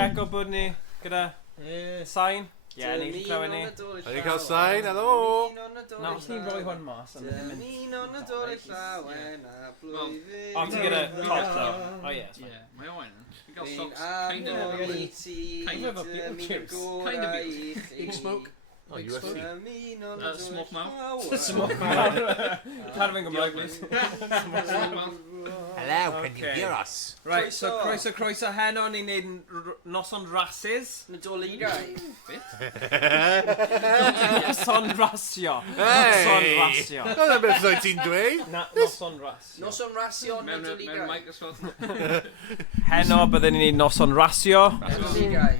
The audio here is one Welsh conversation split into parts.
check o bod ni gyda sain. Ie, ni'n clywed ni. Rhaid ni cael sain, helo! Na, os ni'n rhoi hwn mas, ond ni'n mynd... Dymunon y dod i llawen a blwyddyn... O, ti'n gyda top o? O, ie, it's fine. Yeah, mae Owain. Fi'n gael Fi'n socks kind of... angen i ti, dymunon gorau i chi. Big smoke. Oh, UFC. Dymunon y dod i Smoke mouth. llawen. Smoke mouth. Can fi'n Gymraeg, please. Smoke mouth. Hello, can you hear us? Right, so croeso heno, ni'n neud noson rhasys. Nadoligau. Noson rasio. Hey! Noson rasio. Dyna beth oedd ti'n dweud? Na, noson rasio. Noson rasio Mewn Nadoligau. mic as well. Heno, bydden ni'n neud noson rasio. Nadoligau.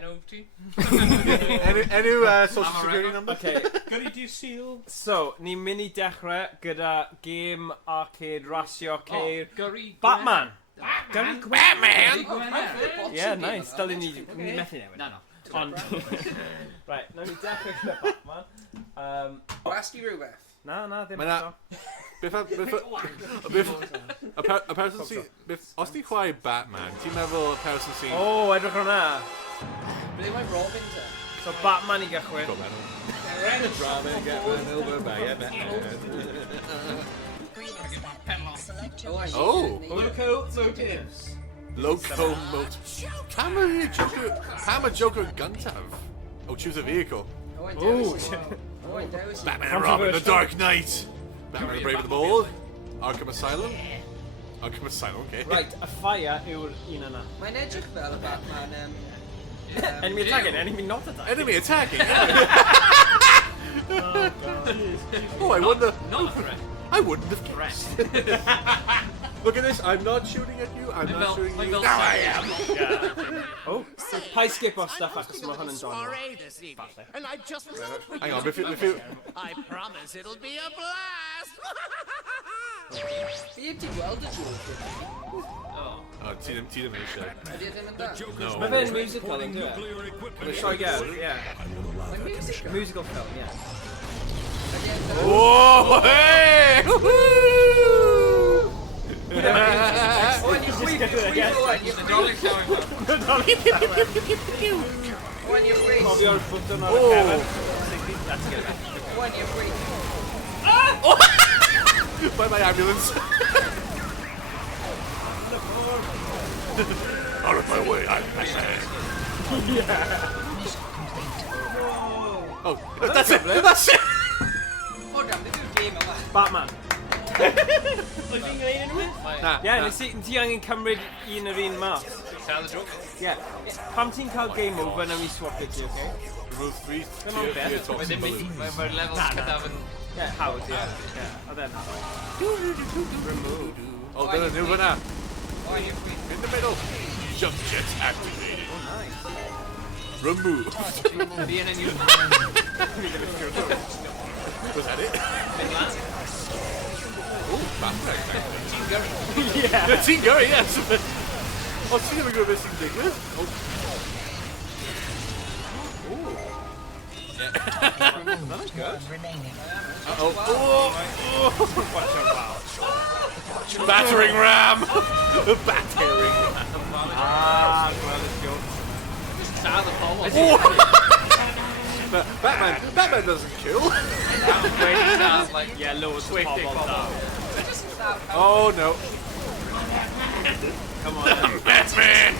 NOT? Enw social security number? Okay. Gyrru di seal. So, ni'n mynd i dechrau gyda game Arcêd rasio ceir Gyrru... Batman. Gyrru Batman! Yeah, nice. Dylwn ni methu newid. No. Ond... Right, nawn ni dechrau gyda Batman. Gwasgu rhywbeth. Na, ddim Mae na- eto. Y person sy'n... Os ti'n chwarae Batman, ti'n meddwl y person sy'n... O, edrych hwnna. Ble mae Robin te? So, Batman i gychwyn. Oh! Locomotives. Locomotive. Pam a Joker gyntaf? Oh, choose a vehicle. Owain Ooh, dewis. Owain dewis. Batman and Robin, The Dark Knight. Batman and Brave and the Bold. Arkham Asylum. Arkham Asylum, okay. Right, y fire yw'r un yna. Mae'n edrych fel y Batman, Enemy attacking, enemy not attacking. Enemy attacking. Oh, I wonder. Not a threat. I wouldn't have guessed. Look at this. I'm not shooting at you. I'm not shooting at you. Now Now I am. Oh, pai skip o stuff achos mae hwn yn don. Soiree this evening, and I just love what Hang on, you if you... I promise it'll be a blast. Fi heb ti gweld y Joker. Oh, ti ddim eisiau. Ydy ddim yn da? No. Mae fe'n musical yn dweud. Mae'n sioi gael, yeah. Mae'n musical. Musical film, yeah. Whoa! Hey! Woohoo! Owain, you're free. Owain, you're free. Owain, you're free. Cofio'r bwtwn ar y Oh. cefn. Owain, you're free. By my ambulance. Out of my way, I say. Oh, that's it. That's it. O, damn, beth yw'r game yma? Batman. Wyt ti'n gwneud unrhyw? Nah, Ie, nes ti angen cymryd un yr un mas. Tell the joke. Ie. Pam ti'n cail game over na mi swap it ti, okay? remove three. Come on, Ben. Mae'r levels gyda fy'n... Ie, hawdd, ie. A then remove. Oh, dyna nhw fyna. Owain, you're free. In the middle. Jump jets activated. Oh, nice. Remove. Fi yn yn yw. Was that it? Oh, Batman. Ti'n gyrru. Yeah. Ti'n gyrru, yes. Oh, ti'n gonna go missing digger? Oh. Ooh. Yeah. That was good. Uh-oh. Oh. Battering ram. Battering ram. Ah, well, let's go. Sal y pobl. Batman doesn't kill. Waiting sounds like... Yeah, loads of pobl down. Oh no. Come on. I'm Batman.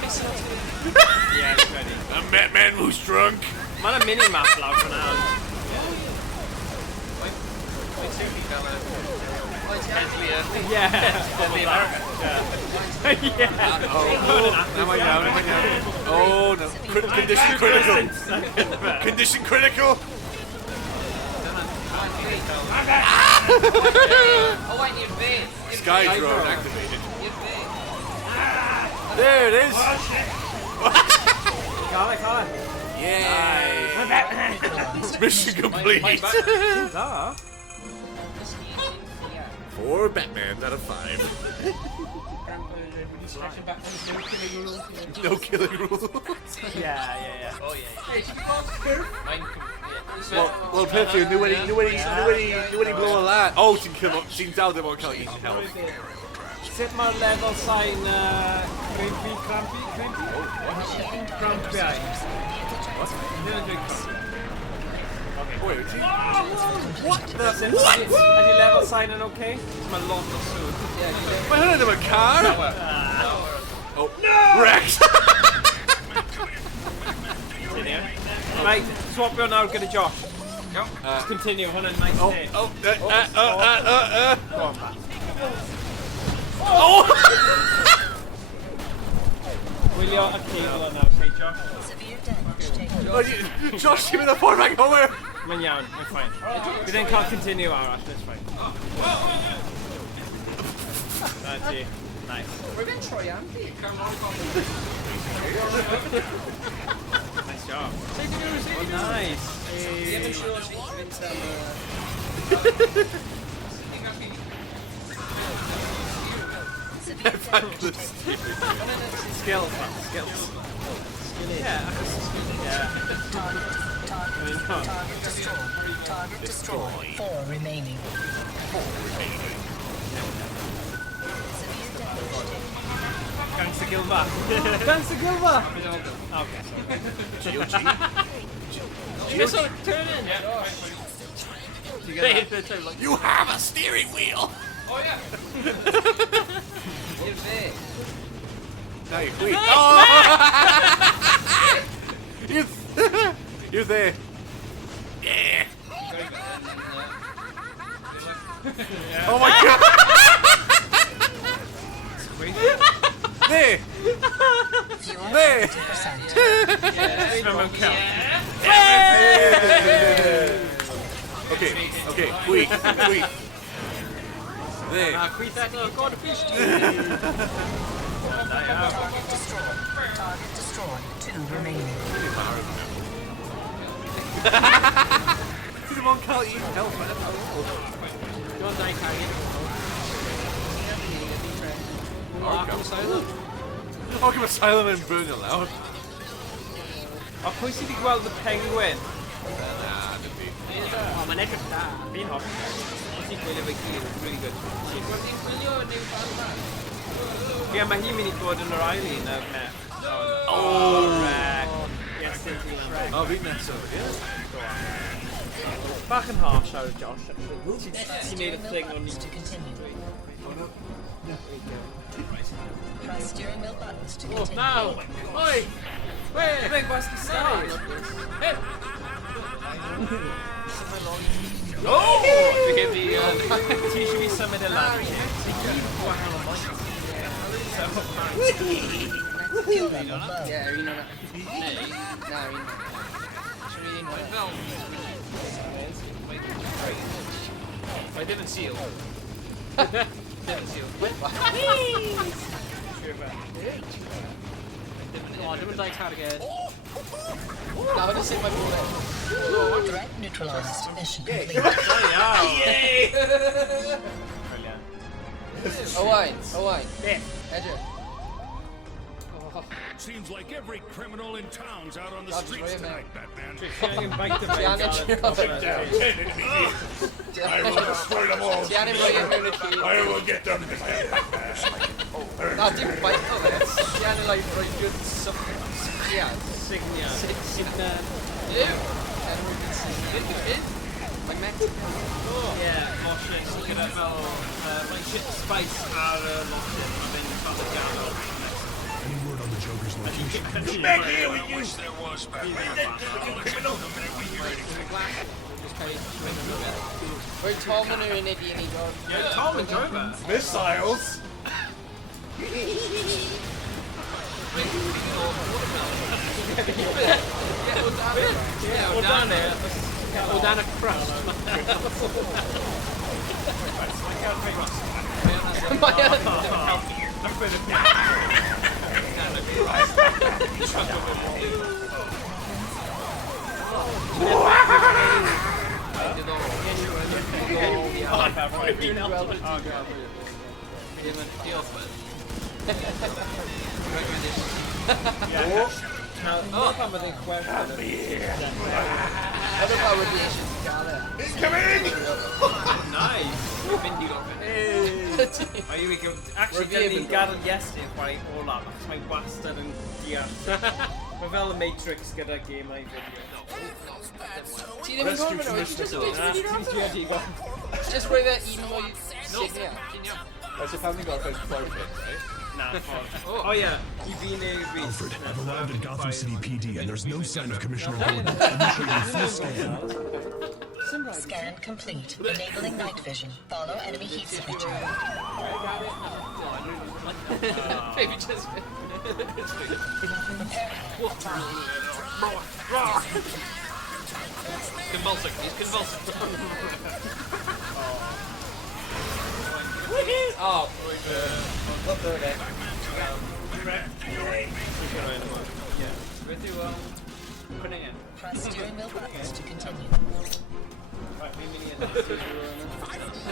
Yeah, it's ready. I'm Batman who's drunk. Mae'n mini-map lawr fan hyn. Mae'n swnio fel y... Headley yn... Yeah. Headley yn America. Yeah. Oh, am I down? Oh no. Condition critical. Condition critical. Owain, you're big. Sky drone activated. You're big. There it is. Cael e. Yay. Mission complete. Da. Four Batmans out of 5. No killing rule. Yeah. Oh, yeah. Mae'n... Well, peth yw, nhw wedi blow a lan. Oh, ti'n dal ddim ond cael easy health. Sut mae'r lefel sain crampiau? Crampiau. Ddim yn dweud crampiau. Wait, What the? What? Ydy level sign yn okay? Mae lot o sŵn. mae hynny ddim yn car! Oh, no! Wrecked! Right, swapio nawr gyda Josh. Just continue, hwnna'n nice day. Oh! Go on, Matt. Oh! Wylio y cable yna, okay, Josh? Oh, Josh, ti'n mynd y ffordd rhaid Homer! Mae'n iawn, mae'n fine. Bydd e'n cael continue arall, that's fine. That's it. Nice. We're going to try Andy. Nice job. Oh, nice. Yeah, I'm sure she's been Skills, man. Skills. Yeah. Target destroyed. 4 remaining. Gangster Gilva. Gangster Gilva. Okay. Just turn in. You have a steering wheel! Oh, yeah. You're there. Now you're quick. Oh! You're there. Yeah. Oh my god! There! There! Okay, quick. There. Target destroyed. 2 remaining. See the one can't eat help. Arkham Asylum and burn aloud. O, pwy sydd wedi gweld y penguin? Oh, mae'n edrych da. Fi'n hoffi. Os ti'n gwylio fe gyd, it's really good. Ie, mae hi'n mynd i bod yn yr ail un, y mech. Oh, wreck. Iestyn, Cymraeg. Oh, fi'n nesaf, ie? Bach yn harsh ar y Josh. Ti'n neud y thing o'n To continue. Press steering wheel buttons to Oh, continue. now! Oi! Wait! Big West Side. Oh! To give the... Ti eisiau fi symud y lan? Ti gyd gwahanol moyn. Fuel level low. Yeah, you know that. No, you know. I didn't seal. Didn't seal. Oh, didn't like how to get. Now I just hit my bullet. Threat neutralized. Mission complete. Owain. Yeah. Heddiw. Seems like every criminal in town's out on the That's streets right, tonight, man. Batman. I will destroy them all. I will get them. No, dim fight o fe. Tiana like rhoi good syffiad. Signia. Ew. Like Mexican. Ie, losin. Gyda fel... Mae'n shit spice ar y losin. Mae'n mynd fel y ganol. Any word on the Joker's location? Come back here with you! Wish there was, Batman. Criminal. The minute we hear anything. Rwy'n Tom yn yw'n nid i ni god. Ie, Tom yn joio fe. Missiles! O dan e. O dan y crust. Now, pan byddai'n chwerthin Other power radiation. He's coming! Nice! Fynd I gofyn. O, here we go. Actually, dyn ni'n gadael Iestyn chwarae olaf, achos mae'n wastad yn diall. Mae fel y Matrix gyda gemau fideo. Ti ddim yn gorfod nhw, ti just rhoi fe un mwy signia. That's your family got a flight right? Na, ffordd. O ie, I fi neu Rhys. Alfred, I've arrived at Gotham City PD and there's no sign of Commissioner Gordon. Initiating full scan. Scan complete. Enabling night vision. Follow enemy heat signature. Maybe just... Convulsing, he's convulsing. Oh, not there again. Press steering wheel buttons to continue.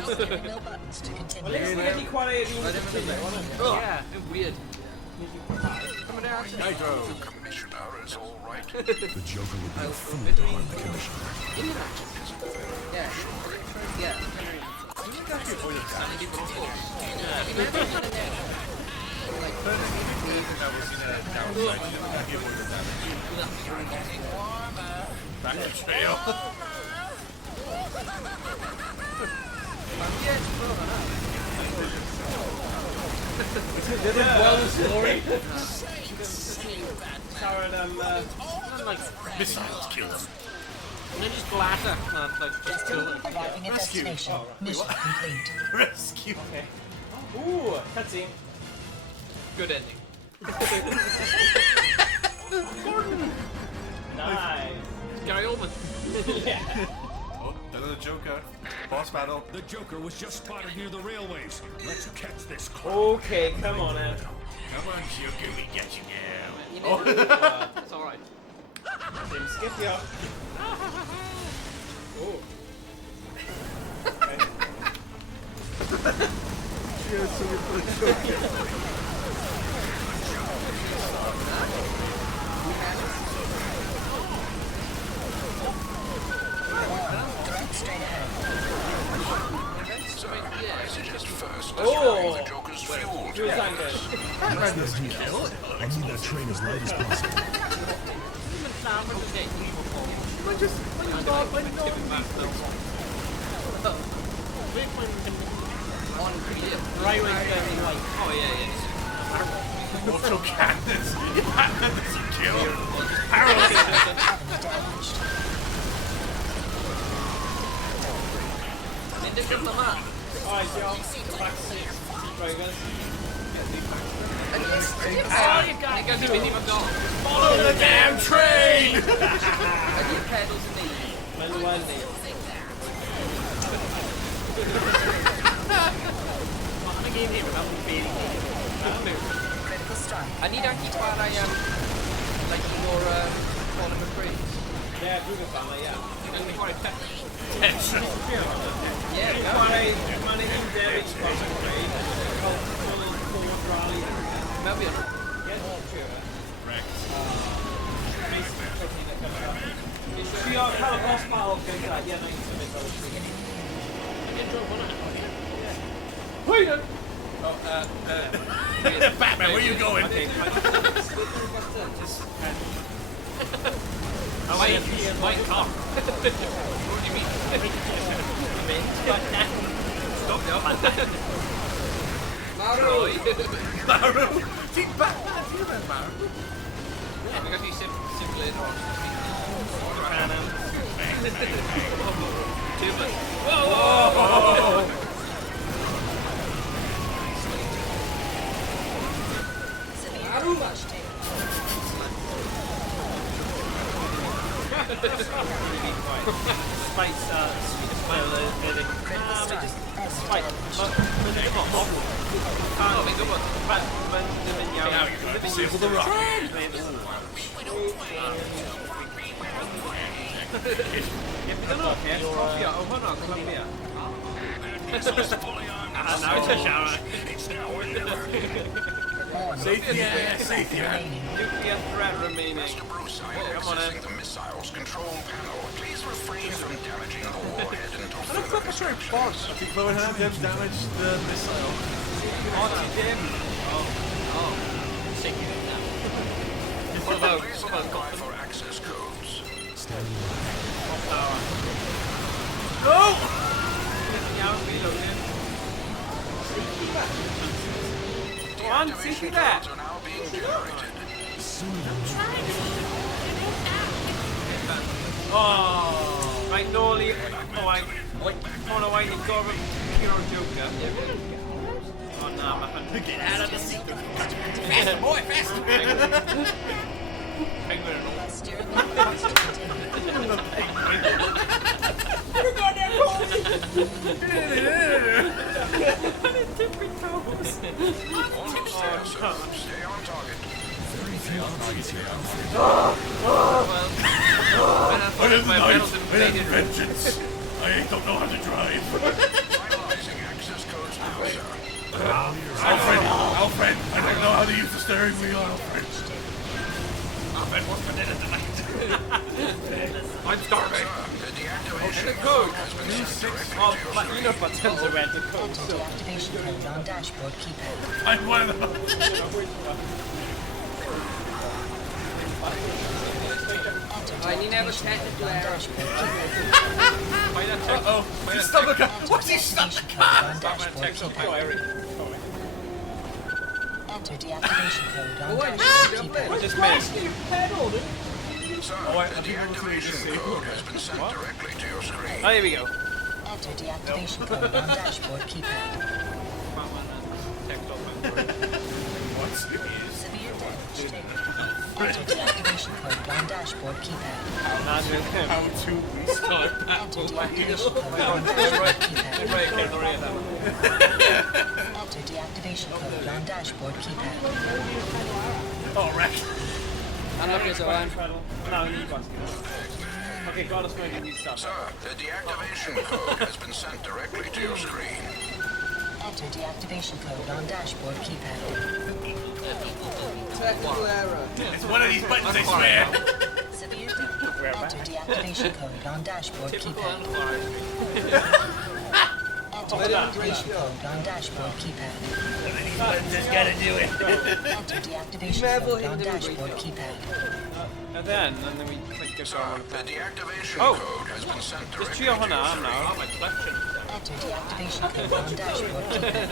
Steering wheel buttons to continue. Let's get chwarae'r un Yeah, weird. Coming down. Commissioner is all right. The Joker would be a fool to harm the Commissioner. Yeah. Yeah. Back to trail. Missiles kill them. And then just glatter. Just kill it. Arriving at destination. Mission complete. Rescue. Ooh, cutscene. Good ending. Nice. Gary Oldman. Yeah. Oh, another Joker. Boss battle. The Joker was just spotted near the railways. Let's catch this Okay, come on in. Come on, Joker, we get you now. You know, it's alright. Tim skip ya. Oh. Okay. Direct straight ahead. Oh! Joker's fuel. Who's that good? I need that train as light as possible. Right when you're like, Oh yeah. Auto cannons. Cannons are kill. Arrows. Damaged. Indicate the map. alright, y'all. Back six. Right, guys. Oh, you got it. You guys haven't even gone. Follow the damn train. I need pedals in the... Manuality. I'm game here without feeling Critical strike. I need YnChwarae, like your, Colin McCree. Yeah, Google family, yeah. YnChwarae pet. Tension. Yeah, YnChwarae, managing Derek possibly. Cultural forward rally. maybe. Yeah, true. Basic cooking that comes up. We are kind of boss battle things like, yeah, no, you can make those. Wait! Batman, where you going? Okay, White car. What do you mean? Stop now. Maru! Maru! See, Batman, see that Maru? Yeah, because he's simply Whoa! Severe rush taken. Spice, sweet smile, Critical strike. Spice. Oh, big good one. Disable the rock. Now it's a shower. Safe, yeah, safe, yeah. remaining. Nuclear threat remaining. Mr. Bruce, I am Come on in. accessing the missile's control panel. Please refrain from damaging the warhead until further instructions. I think Owen had them damage the missile. Anti-dim. Please apply for access codes. No! Yeah, reloading. Go on, see Deactivation that. codes are now being generated. Oh, right, Norley. Owain. Come on, Owain, you've got a hero joker. Oh, nah, my hand. Get out of the seat. Faster, boy, faster! Steering the course to continue. Almost there, sir. Stay on target. Very few options here. Vengeance. I don't know how to drive. Finalizing access codes now, sir. Alfred, I don't know how to use the steering wheel, Alfred. Alfred, what's for dinner tonight? I'm starving. The deactivation Code. has been sent directly Oh, to your but you know what tells her where to go. Enter deactivation code on dashboard keypad. I'm one of them. Enter I need never deactivation check code the on glare. dashboard keypad. Uh-oh. He's stuck the car. What's he stuck? Deactivation code on dashboard keypad. Enter deactivation code on dashboard keypad. Just missed. Sir, Oh, I the think we'll see deactivation this. code has been sent directly to your screen. Oh, here we go. Enter deactivation code on dashboard keypad. What's Severe damage taken. Enter deactivation code on dashboard keypad. how to restart? Enter deactivation code on dashboard keypad. Enter deactivation code on dashboard keypad. Oh, wreck. I love this, Owain. No, you got it. Okay, God, let's make you stop. Sir, the deactivation code has been sent directly to your screen. Enter deactivation code on dashboard keypad. Technical error. It's one of these buttons, I swear. Severe damage. Enter deactivation code on dashboard keypad. Enter deactivation code on dashboard keypad. Just gotta do it. Enter deactivation code on dashboard keypad. And then we click this on. The deactivation Oh. code has been sent Just directly trio to on your arm screen. now. Enter deactivation code on dashboard keypad.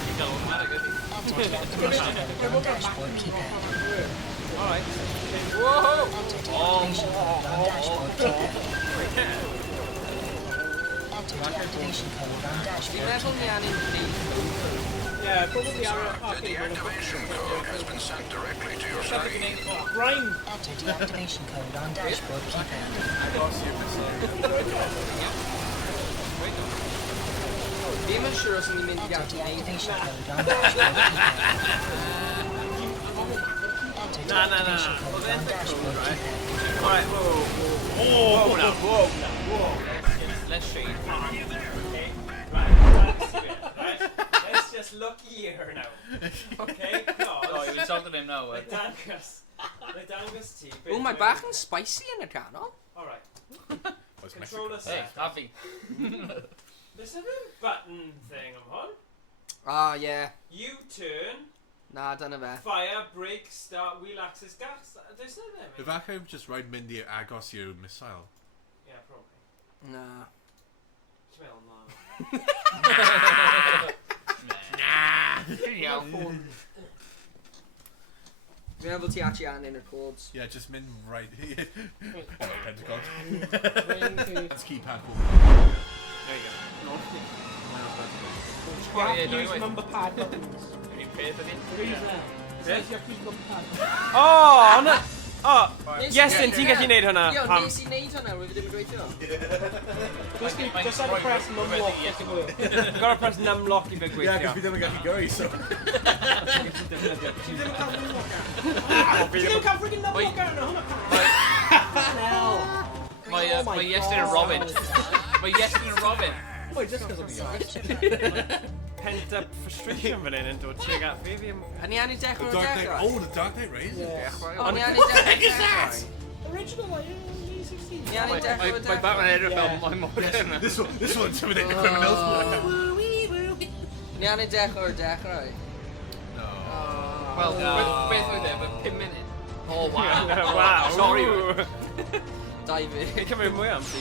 Enter deactivation code on dashboard keypad. Alright. Whoa! Enter deactivation code on dashboard keypad. Enter deactivation code on dashboard Meddwl keypad. ni anyn please. Yeah, probably The deactivation code has been sent directly to your screen. Enter deactivation code on dashboard keypad. Ddim yn siŵr os ni'n mynd i Enter allu neud deactivation code on dashboard keypad. Enter No. deactivation code on dashboard keypad. Alright, whoa, now. Let's see. Let's just look here now. Okay, Oh, you're insulting him now. the Dangus tea. Oh, mae bach yn spicy yn y canol. Alright. Was Controller Hey, set. coffee. There's a button thing on. Ah, yeah. U-turn, Na, dyna fe. fire, brake, start, wheel access, gas. There's no there, mate. Efallai just rhaid mynd i'r agos i'r missile. Yeah, probably. Na. Smell now. Fi'n meddwl ti actually anyn y codes. Yeah, just mynd right here. Hello, Pentagon. Let's keep happy. There you go. Number pad buttons. You pay for it? Oh, no. Oh, Iestyn, ti'n gallu neud hwnna? Io, Pam? nes i neud hwnna, wyf ddim yn gweithio. Just had to press numlock. Gotta press numlock i fe Yeah, gweithio. because we don't get go, so. My Iestyn and Robin. My Iestyn and Robin. Wait, just because of pent up frustration fan hyn yn dod tuag at fi. A ni anni dechrau o Dark Knight. dechrau? Oh, the Dark Knight Rises. O, ni anni dechrau o dechrau? Original, like, 2016. Ni anni dechrau o Mae dechrau? Batman edrych fel mae mor yna. This one's intimidating criminals. Ni anni dechrau o dechrau? Wel, beth oedd e? 5 munud? Oh, wow. Wow. Sorry. David. Fi'n cymryd mwy am ti.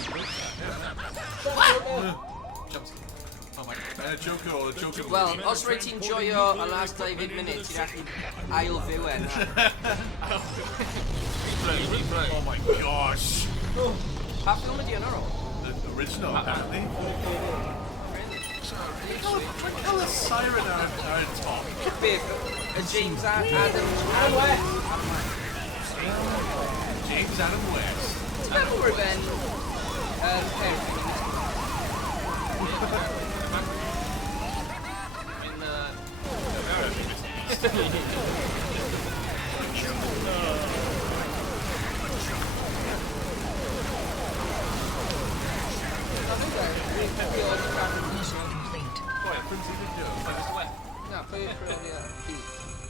Joker or a Joker. Wel, os rhaid ti'n joio y last 20 munud, ti'n gallu ail fyw e na. Oh my gosh. Pa ffilm ydi yna ro? The original, apparently. How the siren are in top? Beth? Y James Adam James Adam West. Ti'n meddwl rhywun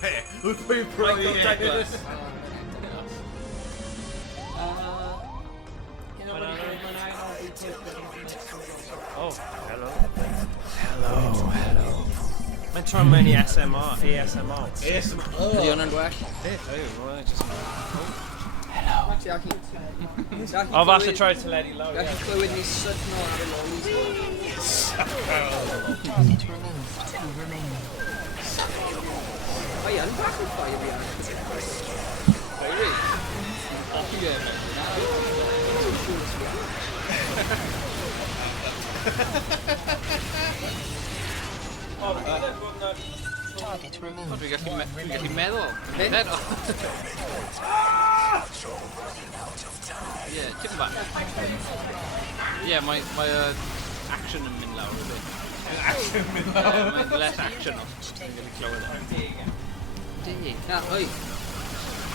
Hey, look Michael Douglas. Oh, hello. Mae'n tro mewn i ASMR. Ydi hwnna'n gwell? O, falle troi teledu lawr. Gallu clywed ni sydno ar y lollies. Target removed. 2 remaining. Mae yn bach yn fiery ar. Fiery? Target removed. Dwi'n gallu meddwl. Ie, tipyn bach. Ie, mae action yn mynd lawr, ydy. action yn mynd lawr. Mae'n less action os dwi'n gallu clywed e. Di. Na, oi.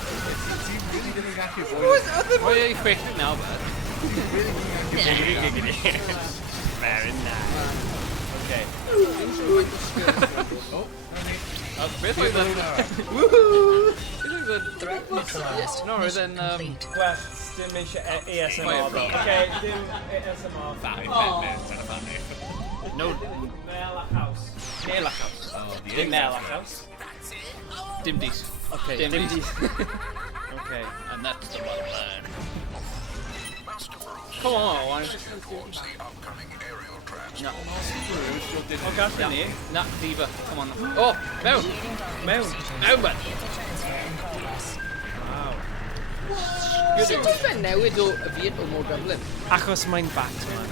Ti'n really ddim yn gallu fod. Mae ei chwech nawr, beth. Very nice. Okay. Beth oedd e? Woohoo! No, roedd e'n... Well, dim eisiau ASMR, bro. Okay, dim ASMR. No. Nail a house. Nail a house. Dim nail a house. Dim dis. Okay, Dim dim dis. Okay. And that's the one man. Come on, Owain. No. O, gallwn ni? Na, diva. Come on. Oh, mewn. Mewn. Mewn, man. Wow. Sut ti'n ben newid o y byd o mor gyflym? Achos mae'n Batman.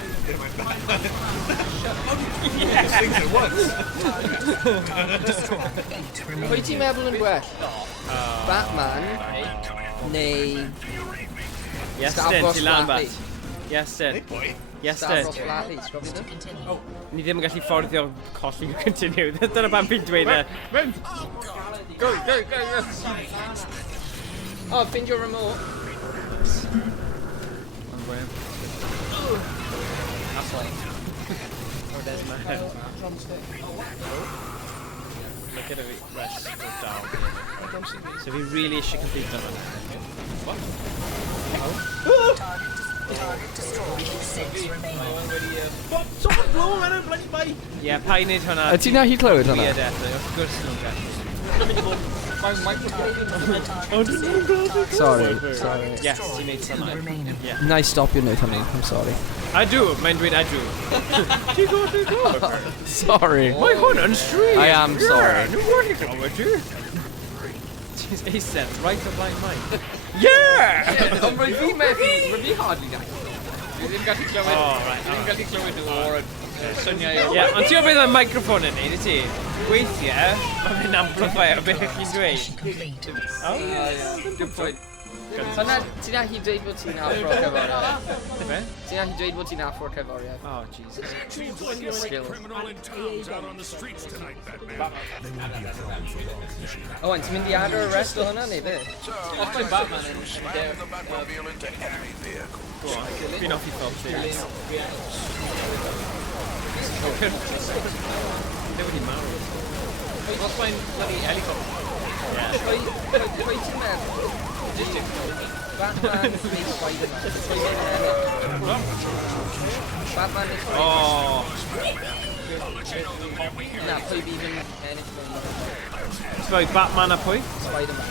Things at once. Pwy ti'n meddwl yn gwell? Batman neu Iestyn, ti lan bat. Iestyn. Iestyn. Stavros Flatley, ti'n gofio nhw? Ni ddim yn gallu fforddio colli o continue. Dyna pan fi'n dweud e. Mewn. Go, go, go, go. Oh, find your remote. That's like... Oh, there's my head. Look at it, rest, go down. So we really should complete that one. What? Target destroyed. 6 remaining. Someone blow around and bloody bite! Yeah, pa'i neud hwnna. Ti'n na hi clywed hwnna? Weird eto, wrth gwrs nhw'n gallu. Sorry. Yes, ti'n neud 2 hwnna. remaining. Nice stop you, Nathan. I'm sorry. I do, mae'n dweud I do. Ti'n go. Sorry. Mae hwn yn stream! I am sorry. Nw wedi clywed ti. Jeez, he said, right o blaen mine. Yeah! Ond roedd fi methu, roedd fi hardly gallu. Fi ddim gallu clywed, Oh, right, fi ddim gallu clywed o'r syniau o... Ie, ond ti'n o beth oedd microphone yn neud, i ti? Weithiau, mae fe'n amplifier o beth chi'n dweud. Complete. Oh, yeah. Good point. Ti'n na hi dweud bod ti'n afro cyforiad? Ife? Ti'n na hi dweud bod ti'n afro cyforiad? Oh, Jesus. Skill. Criminal intelligence out on the streets tonight, Batman. They won't be a problem for long. O, ti'n mynd i adro y rest o hwnna, neu be? Os mae Batman yn there. The Batmobile into enemy vehicle. Fi'n offi ffilm ti. They wedi marw. What's my bloody helicopter? Pwy ti'n meddwl? Batman neu Spider-Man? Pwy ti'n meddwl? Batman neu Spider-Man? Oh. Na, pwy bydd yn ennill mewn? Sorry, Batman a pwy? Spider-Man.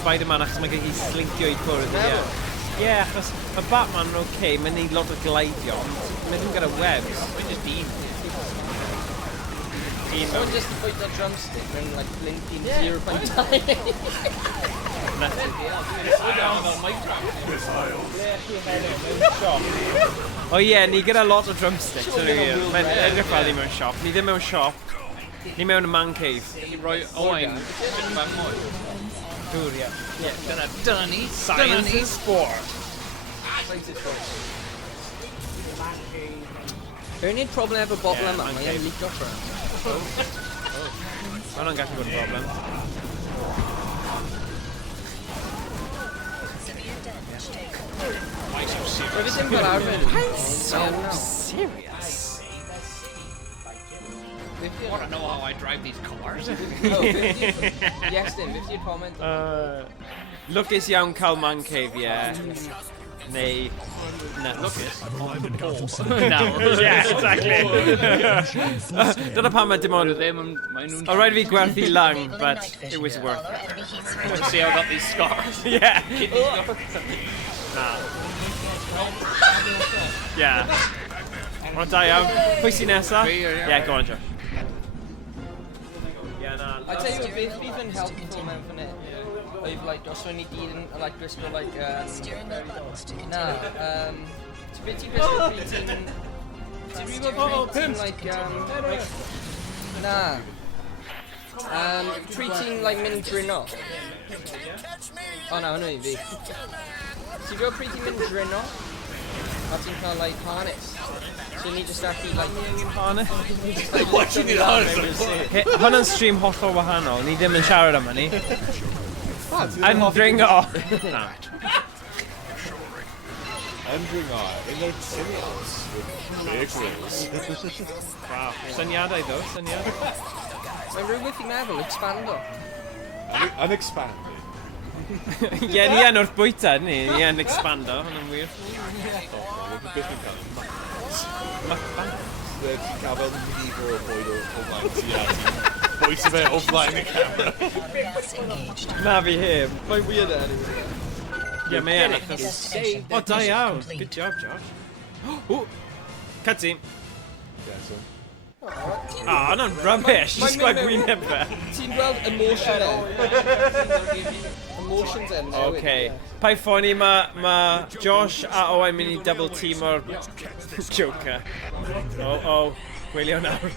Spider-Man achos mae gen i slincio i cwrdd. Meddwl? Ie, achos mae Batman yn oce, mae'n neud lot o gleidio, ond mae ddim gyda webs. Mae'n just un. Someone just put the drumstick and like Flint in 0.9. O ie, ni gyda lot o drumsticks yn y wir. Mae'n edrych fel ni mewn siop. Ni ddim mewn siop. Ni mewn y man cave. Roi Owain yn bach mwy. Dŵr, ie. Dyna ni. Science is sport. Yr unig problem efo bobl yma, mae'n licio ffrant. Mae hwnna'n gallu bod yn problem. Roedd ddim fel arfer. So serious. Want to know how I drive these cars? Iestyn, beth yw'r comment? Lwcus iawn cael man cave, ie. Neu... Na, lwcus. I've arrived in Gotham City. Yeah, exactly. Dyna pam mae dim ond... O, rhaid fi gwerthu lang, but it was worth it. See how I got these scars? Yeah. Na. Yeah. O, da iawn. Pwy sy'n nesa? Yeah, go on, Joe. Yeah, na. I tell you what, beth bydd yn helpful mewn fan hyn? Oedd, like, os o'n i gyd yn, like, gwisgo, like, na, beth ti'n gwisgo pryd ti'n... Ti'n like, na. Pryd ti'n, like, mynd drino. O, na, hwnnw i fi. Ti'n gwybod pryd ti'n mynd drino? A ti'n cael, like, harness. So ni just allu, like... Harness? Why do you need harness? Hwna'n stream hollol wahanol. Ni ddim yn siarad am hynny. Yn dringo. Na. Ymdringo in their cereals with beer grills. Wow. Syniadau ddo, syniadau. Mae'n rhywbeth i meddwl, expando. Unexpanded. Ie, ni yn wrth bwyta, ni. Ni yn expando, hwnna'n wir. Beth yn cael? Ti'n cael fel nifer o bwyd o blaen ti a ti'n bwyta fe o blaen y camera. Na fi heb. Mae'n weird anyway. Ie, mae yn achos... O, da iawn. Good job, Josh. O! Cutscene. Ah, hwnna'n rubbish. Just gwaith gwyneb fe. Ti'n gweld emotion e? Emotions e. Okay. Pai ffoni, mae Josh a Owain mynd i double team o'r Joker. O, gwylio nawr.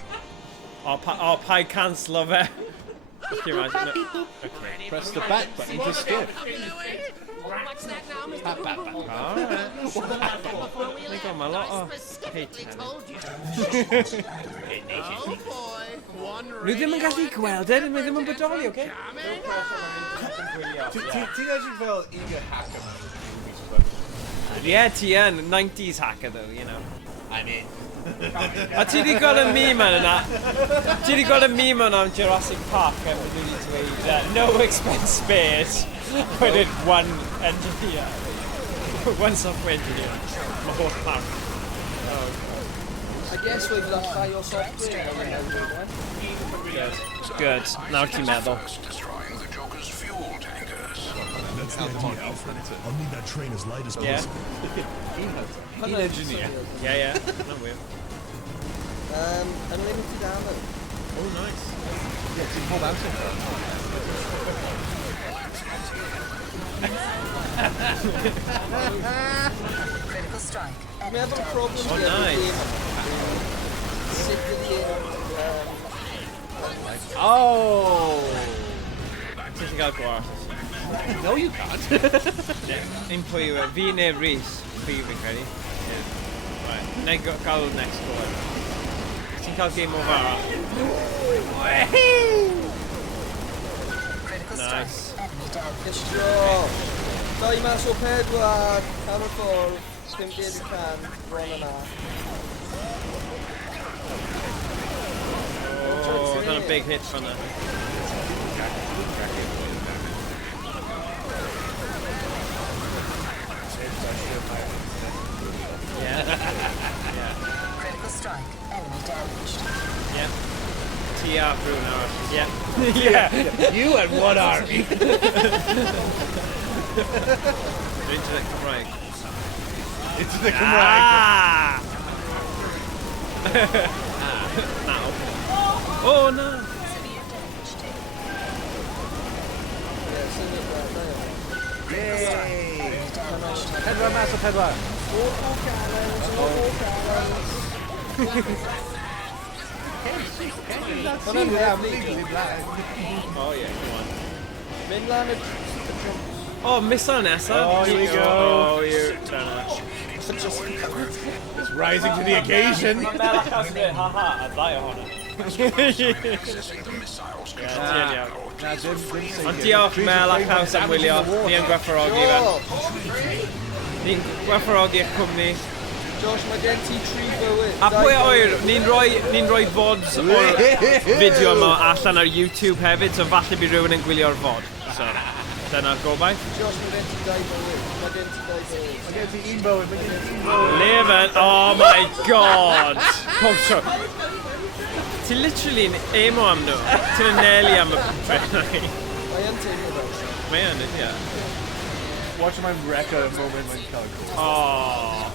O, pai cancelo fe. Can you imagine? No. Okay. Press the back button to skip. Alright. My God, mae lot o hate hynny. Rwy ddim yn gallu gweld e, rwy ddim yn bodoli, oce? Ti'n edrych fel eager hacker man? Ie, ti yn. 90s hacker, though, you know. I mean... A ti di gweld y meme yna? Ti di gweld y meme yna am Jurassic Park am dwi wedi dweud no expense spared. Wedyn one engineer. One software engineer. Mae holl park. I guess we've lost llai o software. Good. Nawr ti'n meddwl. Destroying the Joker's fuel tankers. That's the idea, Alfred. I'll need that train as light as Yeah. possible. An engineer. Yeah. Not weird. Unlimited ammo. Oh, nice. Yeah, ti'n pob out of Critical strike. Mae efo problems Oh, here with nice. the sut ydi Oh! Ti'n cael gwaith. No, you can't. Un pwy yw e? Fi neu Rhys? Fi fi'n credu. Yeah. Right. Neu gael next goal. Ti'n cael game over arall. Critical Nice. strike. Enemy down. Distro. Dau mas o 4. Cam y ffordd. Sdim byd i can. Bron yna. Oh, done a big hit from that. Yeah. Critical strike. Enemy damaged. Yep. TR through an arm. Yep. Yeah. You and one army. Into the Cymraeg. Into the Cymraeg. No. Oh no. Severe damage taken. Yeah, send it Yay. Damaged. Pedwa, massive pedwa. Oh yeah, come on. Mynd lan y... Oh, missile nesa. Oh, here we go. Oh, you're It's rising to the occasion. Accessing the missiles. Ond diolch Mel ac haws am wylio. Ni yn gwerthfawrogi fe. Ni'n gwerthfawrogi eich cwmni. Josh, mae gen ti 3 bywyd. A pwy oer, ni'n rhoi vods o'r fideo yma allan ar YouTube hefyd, so falle bydd rhywun yn gwylio'r vod. So, dyna'r gobaith. Josh, mae gen ti 2 bywyd. Mae gen ti 2 bywyd. Mae gen ti un bywyd, mae gen ti un bywyd. Leven, oh my god! Pob tro. Ti literally yn emo am nhw. Ti'n anelu am y pethau. Mae yn teimlo fel. Mae yn, ie. Watch my wrecker moment mae'n cael go. Oh.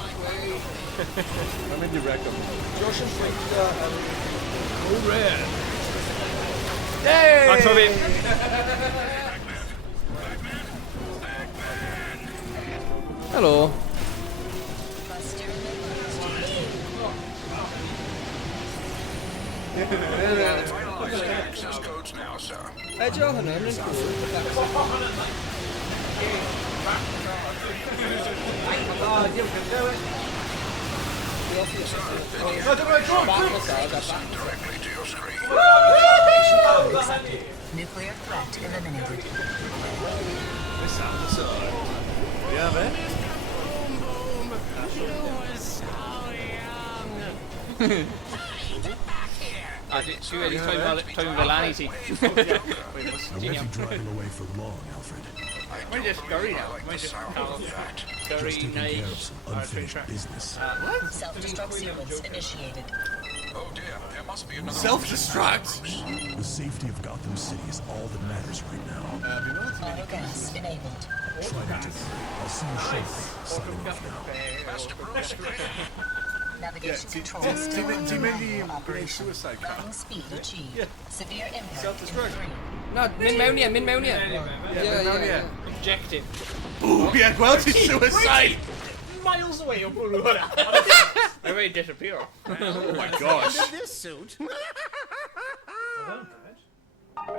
Mae'n mynd i wrecker moment. Josh yn ffricta yn... Oh, rare. Yay! Thanks for me. Helo. Access codes now, sir. Edio hynny, yn cool. Directly to your screen. Nuclear threat eliminated. Yeah, man. Dwi wedi toi'n fel lan I ti. I won't be driving away for long, Alfred. Mae'n just gyrru now. Mae'n just cael gyrru Just taking care of some unfinished business. Self-destruct sequence initiated. Oh dear, there must be another. Self-destruct! The safety of Gotham City is all that matters right now. Auto gas enabled. Try not to. I'll see you shortly. Signing off now. Master Bruce. Navigation control still Ti'n under mynd i manual operation. suicide car. Running speed achieved. Severe impact Self-destruct. in 3. Na, mynd mewn ie, mynd mewn ie. Yeah. Objective. Ooh, yeah, gweld ti suicide! Miles away o bwrw hwnna. I may disappear. Oh my gosh. This suit.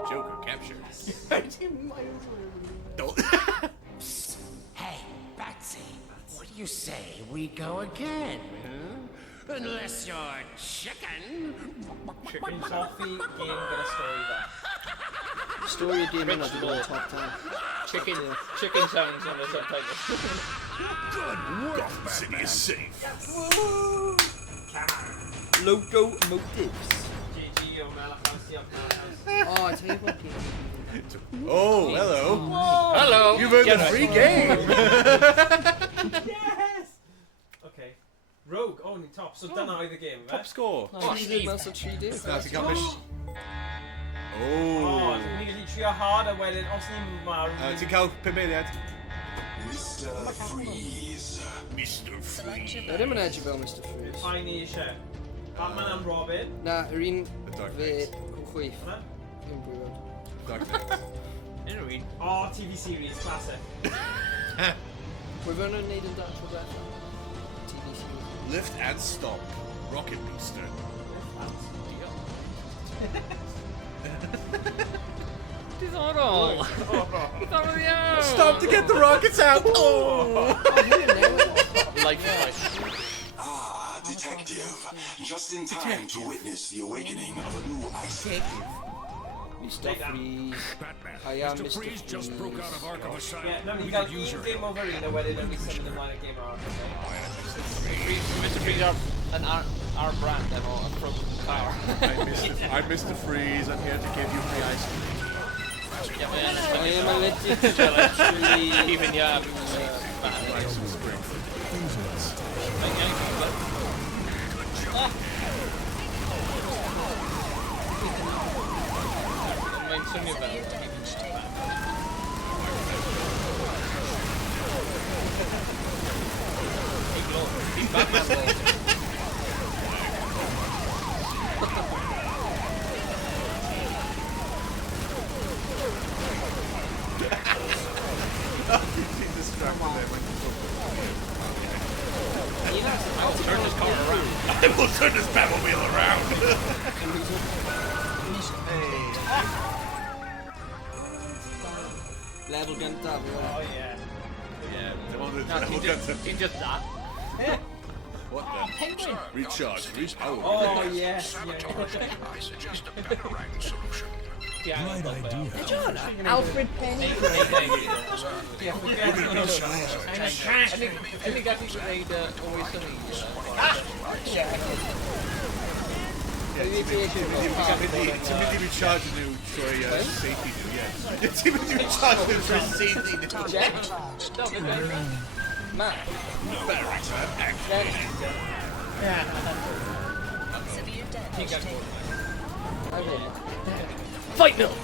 Joker captured. Hey, Batsy, what do you say we go again? Huh? Unless you're chicken. Chicken toffee game gyda stori fe. Stori y dim yna, dwi'n meddwl top 10. Chicken sounds on the subtitles. Gotham City is safe. Locomotives. GG o Mel ac haws, diolch Mel ac haws. Oh, I tell you what, Oh, hello. Hello. You've earned a free game. Yes! Okay. Rogue, oh, ni top. So dyna oedd y game, fe? Top score. No, 3 mas o 3 dim. Now ti'n cael mish... Oh, Oh. ni'n gallu trio hard a wedyn, os ni'n marw... Ti'n cael 5 eiliad. Mr. Freeze. Mr. Select your Na, ddim yn edrych fel Mr Freeze. Pa ni eisiau? Batman am Robin. Na, yr un The Dark fe Knight. chwith. Hwnna? Dim brwyd. Dark Knight. Unrhyw un. Oh, TV series, classic. Pwy fe'n yn neud yn dash o beth? TV series. Lift and stop. Rocket booster. Diddorol. Diddorol. Stop to get the rockets out. Oh. Life is life. Ah, detective. Just in time to witness the awakening of a new asset. Mr Freeze. I am Mr Freeze. Just broke out of Arkham Asylum. Yeah, no, ni gael un game over un a wedyn, nawn ni symud ymlaen y game ar. Mr. Freeze yn our brand efo a frozen car. I missed the freeze. I'm here to give you free ice cream. Yeah, man. I'm literally Even yeah. Ice and spring. Mae'n swnio fel. He's Batman balls. He's distracted there when you talk. I'll turn this car around. I will turn this Batmobile around. level gyntaf. Oh yeah. Yeah, the one No, that he just that. What the? Recharge, Rhys power. Oh yes. I suggest a better rank solution. Yeah. Right idea. Alfred Penny. I think I think they'd always sunny. Timothy recharge the new Troy safety new, yeah. Timothy recharge the new Troy safety new. Jack. Stop it, man. Matt. Better return. Severe damage taken. Fight milk.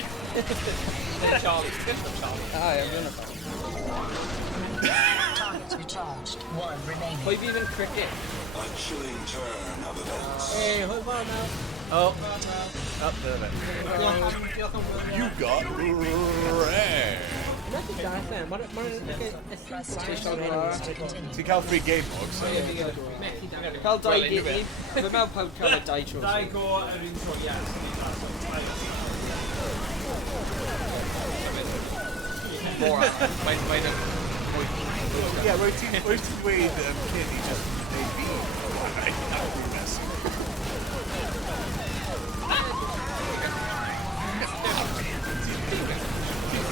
Charlie. Aye, I'm gonna. Targets recharged. One remaining. Five even cricket. A chilling turn of events. Hey, hold on now. Oh, up there. You got rare. Ti'n cael free game mode, so... Cael dau gyd ni. Fe mewn pawb cael y dau tros. Dau go yr un tro, yes. Yeah, where ti'n dweud cyn i just neud fi. I'll mess.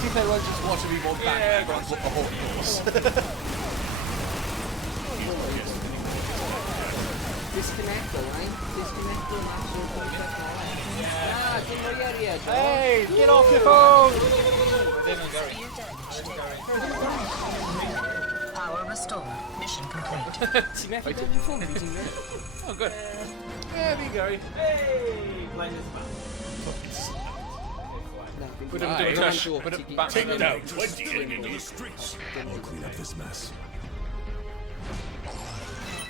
Ti'n meddwl just watch me more back on what the whole course. Disconnect, Owain. Disconnect the master of Hey, get off your phone! Power restored. Mission complete. Ti'n methu dod i'n ffôn ti'n methu? Oh, good. Yeah, there you go. Hey! Blind as man. Put him to a touch. Put him back. Take down 20 enemies. I'll clean up this mess.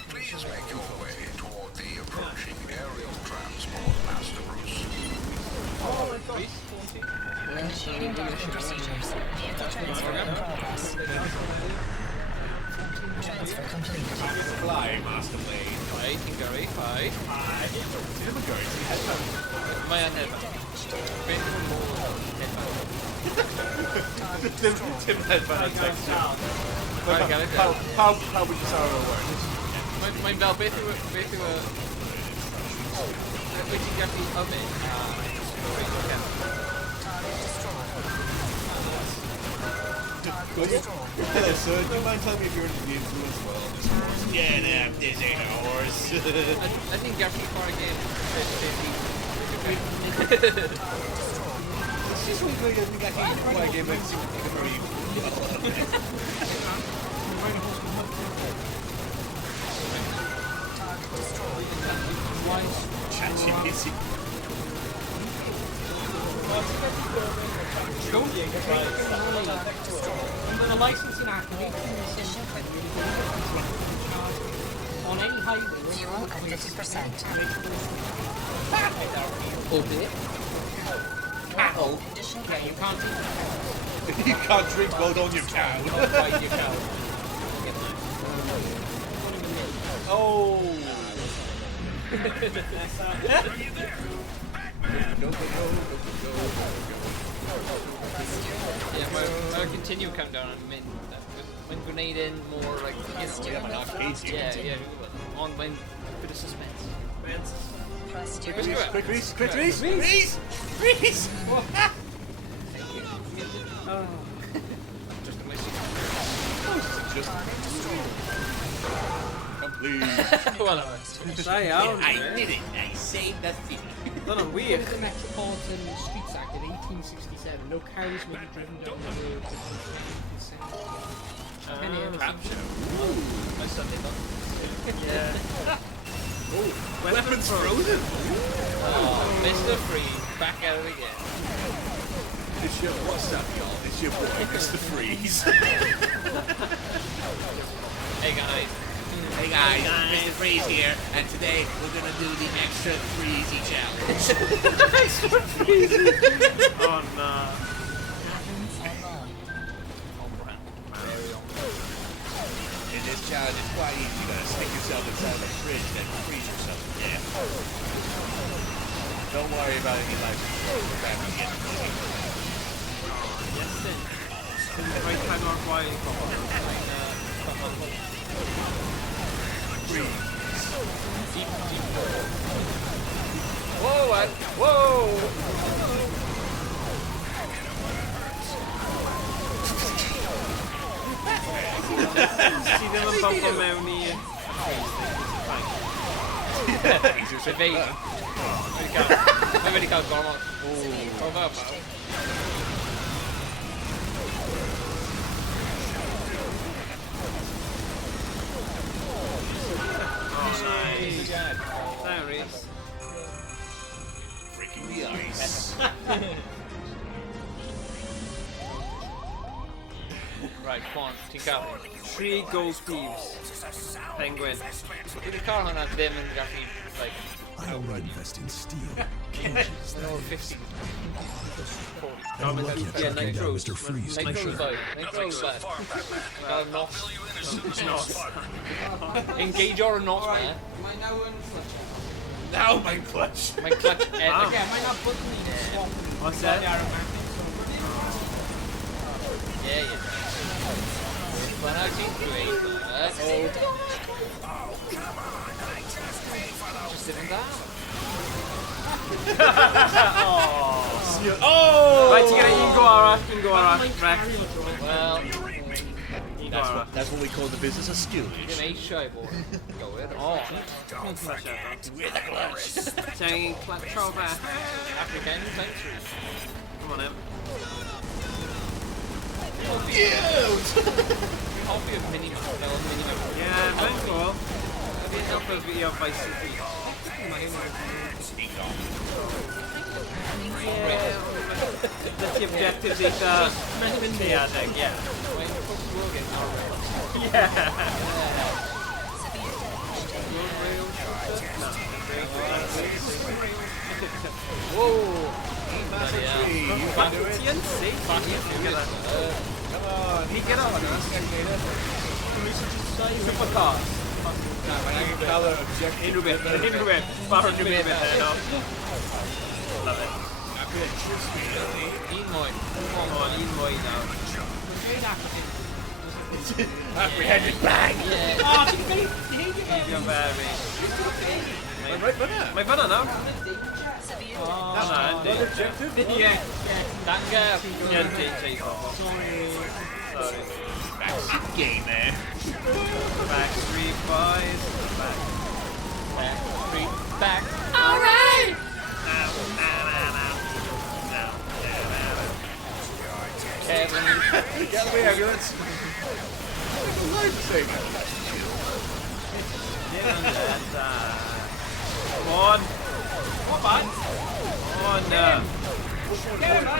Please make your way toward the approaching aerial transport, Master Bruce. Initiating docking procedures. Vehicle transfer in progress. Transfer complete. Fly, Master Blade. Hi, Gary. Hi. My headband. Tim headband text you. How would you say it works? Mae'n fel beth yw beth ti'n gallu ymwneud Hello, sir. Do you mind telling me if you're into the influence well on this horse? Yeah, nah, this ain't a horse. I think gallu chwarae game It's just really good. I think I can play a game like Super Mario. ChatGPT. The licensing activating on any highway. Fuel at 50%. Albeit. Cattle. Yeah, You can't eat You can't drink blood on your cow. Fight your cow. Oh. Yeah, I'll continue countdown on min. When grenading more like yeah. On when bit of suspense. Quick, Quick, Rhys! Quick, Rhys! Rhys! Rhys! Just a Just please. Well, Da iawn. I did it. I saved the city. Dyna'n wych. The Metropolitan Streets Act in 1867, no carriage may be driven down the road Crap show. my Sunday done. Yeah. Weapons frozen. Oh, Mr. Freeze, back at it again. It's your, what's up, y'all? It's your boy, Mr. Freeze. Hey guys. Hey guys, Mr. Freeze here, and today we're gonna do the extra freezy challenge. Oh, no. In this challenge, it's quite easy. You gotta stick yourself inside the fridge and freeze yourself to death. Don't worry about any life. Iestyn. Ti'n rhoi cyngor gwael i bobl. Whoa, whoa! Ti ddim yn bobl mewn i... Evasion. Mae'n wedi cael gormod. O, fel. There, Rhys. Breaking the ice. Right, come on, ti'n cael. 3 gold thieves. Penguin. Dwi'n cael hwnna ddim yn gallu, like, I only invest in steel. yn o'r 50. I'm lucky I Yeah, tracked down Nitro. Mr. Freeze. Nitro's bad. Nitro's bad. Gael y nos. Engage or not, man. Mae now yn clutch. Now my clutch. Mae'n clutch edrych. Yeah, mae now button ni'n swap. What's that? Yeah. Well, now ti'n dweud, just sitting down. Oh! Right, ti'n gyda un go arall. Rex. Well, That's what we call the business of skill. dwi'n eisiau bod gywir, ond Ti'n tro fe. African century. Come on, Em. Hoffi y mini-map, fel mini-map. Yeah, very cool. Have you helped us with your Vice City? That's the objective eitha... Teadeg, yeah. Mae'n postwogyn nawr. Yeah. Whoa! Ti yn safe? Come on. Ni gyda hwnna. Supercars. Mae'n cael yr objective. Unrhyw beth. Barod unrhyw beth heno. Love it. Un mwy. Come on, un mwy nawr. Apprehended bang. Yeah. Oh, ti'n beihio Keep your very. Mae'n right fyna. Mae fyna nawr. Hwna, yndi. Objective? Yeah. Danger. Yan, JJ bobl. Sorry. Backseat game, eh? Backstreet Boys. Back. Alright! Kevin. Get away, ambulance. Lifesaver. Come on. What, man? Come on.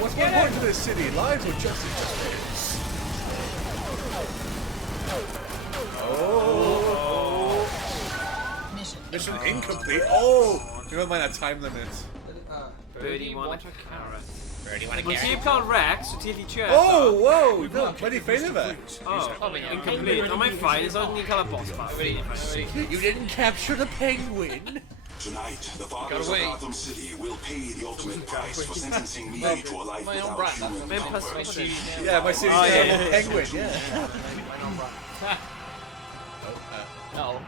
What's more important to this city? Lives or justice? Oh. Mission incomplete. Oh. You don't mind that time limit. Birdie want a carrot. Birdie, want to Well, get you've got Rex, so ti'n cheer. Oh, whoa. No, plenty failure there. Oh, incomplete. Oh, mae'n fine. It's only colour boss back. You didn't capture the penguin. Tonight, the fathers of Gotham City will pay the ultimate price for sentencing me to a life without human Mae'n compensation. Yeah, my city's Oh, yeah. penguin, yeah. No.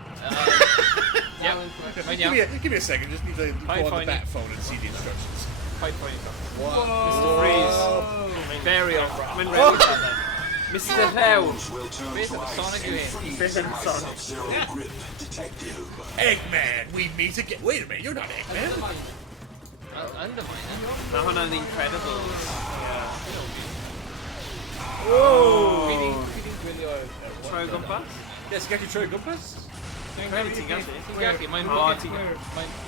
Yeah. Give me a second, just need to go on the bat phone and see the instructions. Mr. Whoa. Freeze. Very on. Mae'n ready for that. Mr. Rhew. Beth yn Sonic yw hyn. Beth yn Sonic. Eggman, we meet again. Wait a minute, you're not Eggman. Undermine. Mae hwnna'n incredible. Whoa! Fi'n gwylio... Troi o gwmpas? Yes, gallu troi o gwmpas? Ti'n gallu. Ti'n gallu, mae'n...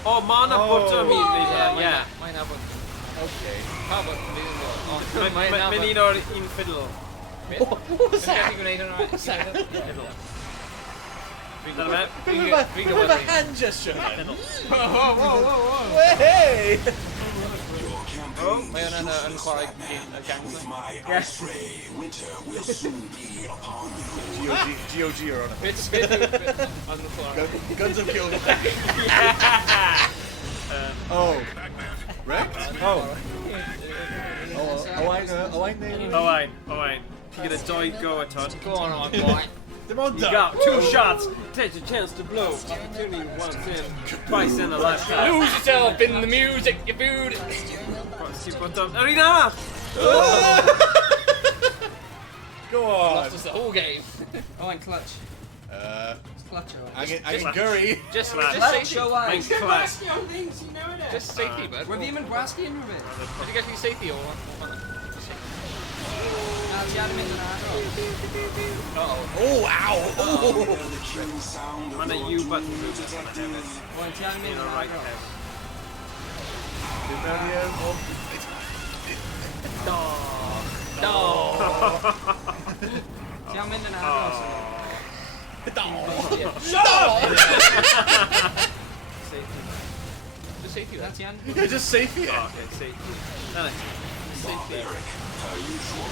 O, ma' na bwtwm i fi. Mae'n abod. Okay. Pa bod? Mae'n un o'r un fiddle. What was that? What was that? Fi'n gwybod hand gesture. Hey! Mae hwnna'n yn chwarae gangs. Yes. GOG are on it. Beth yw yn chwarae? Guns have killed. Oh. Wrecked? Oh. Owain. Ti'n gyda 2 go at hwn. Go on, Owain. Dim ond You got 2 shots. Take a chance to blow. Opportunity once in, twice in a lifetime. Lose yourself in the music, you food. Ar un arall! Go on. Lost us the whole game. Owain, clutch. Clutch, Owain. Angen gyrru. Just Clutch, safety. Owain. Mae'n class. Just safety, bud. We're ddim yn gwasgu unrhyw beth. Did you get me safety or what? Na, ti ar mynd yn agor. Oh, wow. Mae yna U button. Owain, ti ar mynd yn Right agor. there. Ti ar mynd yn agor. Just safety, Na, bud. ti ar mynd. Yeah, just safety. Okay, safety. No.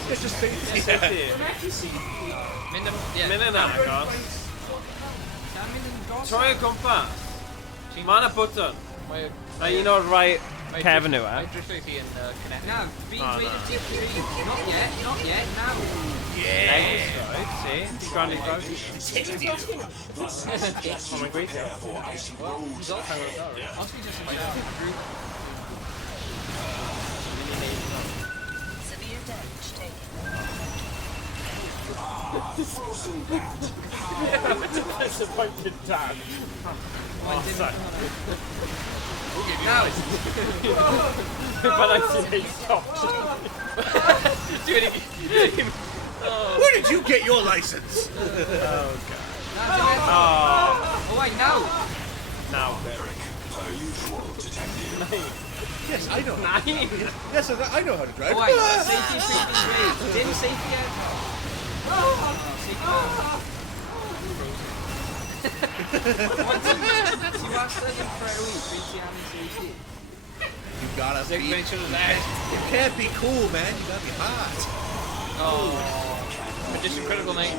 It's just safety. Safety. Mynd yn agos. Ti ar mynd yn gos. Troi o gwmpas. Mae yna bwtwm. Mae Mae un o'r right cefn yw e. Mae drifftio chi yn connect. Na, fi'n dweud y tip fi. Not yet, now. Next, right, see? Ti'n gwrando i ddod? O, mae'n gweithio. He's all powered up. Os fi just yn mynd. Severe damage taken. Disappointed dad. Oh, sorry. Now. But I see stop. Do it again. Where did you get your license? Oh, God. Oh, wait, now. Now. Yes, I know. Nine. Yes, I know how to drive. Oh, wait, safety, safety. Dim safety out. Ti wastad yn crewi pryd ti am safety. You gotta be. Make sure that. You can't be cool, man. You gotta be hot. Oh. Magician critical, mate.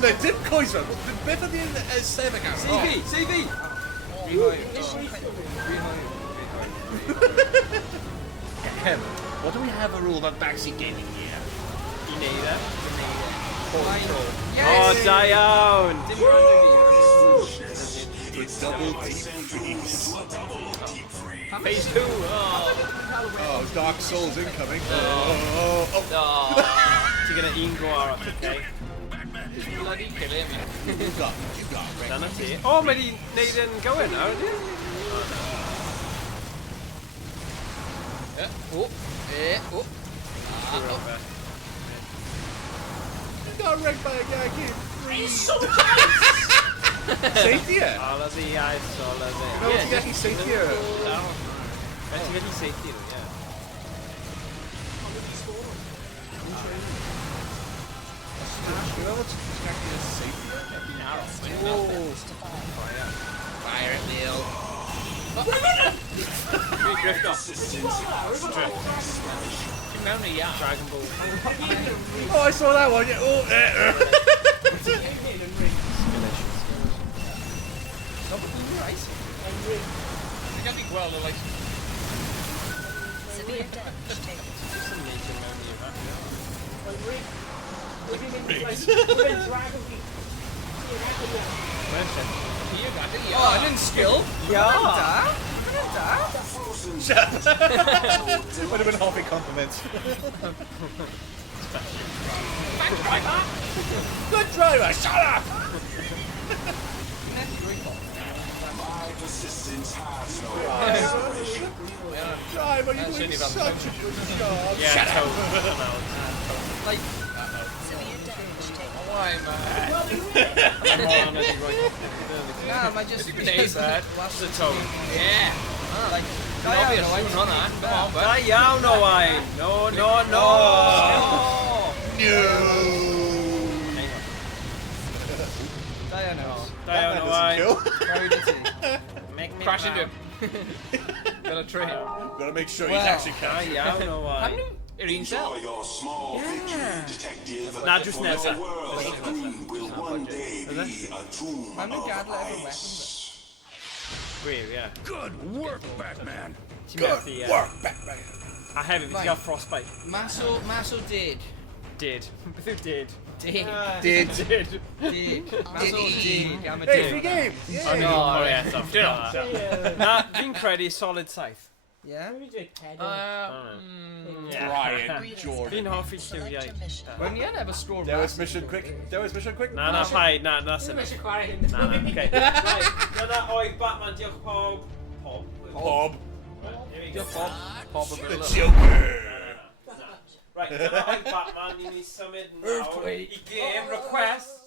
The dip coins run. Beth ydi yn sefyll ar? CV! What do we have a rule about backseat gaming here? I neud e. Yes! Oh, da iawn! Dim rhan Double deep freeze. Phase 2. Oh, Dark Souls incoming. Oh. Ti'n gyda un go arall, okay? Bloody kill him. You got Dyna ti. O, mae di neud yn gywir nawr, ydy? You got wrecked by a guy kid. Safety here. All of the eyes, all of it. No, you got safety here. Ti'n gyda safety, yeah. Fire at Neil. Drift off. Dragon Ball. Oh, I saw that one. Yeah. Oh, I can't think well, like. Severe damage taken. Oh, I didn't skill. Ja! Would have been half a compliment. Good driver, shut up! Persistence has no Driver, you're doing such a good job. Yeah, Shut up! Like, why, man? Nah, am I just... Grenade, bad. Last the toe. Yeah. Like, I'll be a soon runner. Come on, bud. Da iawn, Owain. No. Da iawn, Owain. Very dirty. Crash into him. Got a train. Gotta make sure Well, he's actually Da catching. iawn, Owain. Irene Cell. Enjoy your small victory, detective. Nah, just For nesa. your world of green will one day be a tomb I'm of a gadlet of ice. weapons. Gwir, ie. Good work, Batman. Ti'n methu, Work, Batman. A hefyd, ti'n gael frostbite. Maso did. Did. Beth yw did? Did. Did. Maso did. I'm a Hey, did. free game! Oh, no, yeah, tough. Na, fi'n credu solid saith. Yeah? Brian Jordan. Fi'n hoffi lliwiau. When you never score Dewis mission quick. Na, paid. Na, sy'n. YnChwarae hyn. Na, okay. Right, na, oi, Batman, diolch pob. Bob. Here we go. Pop a The bit of Joker. Right, dyna oi Batman, ni'n mynd i symud nawr i game request.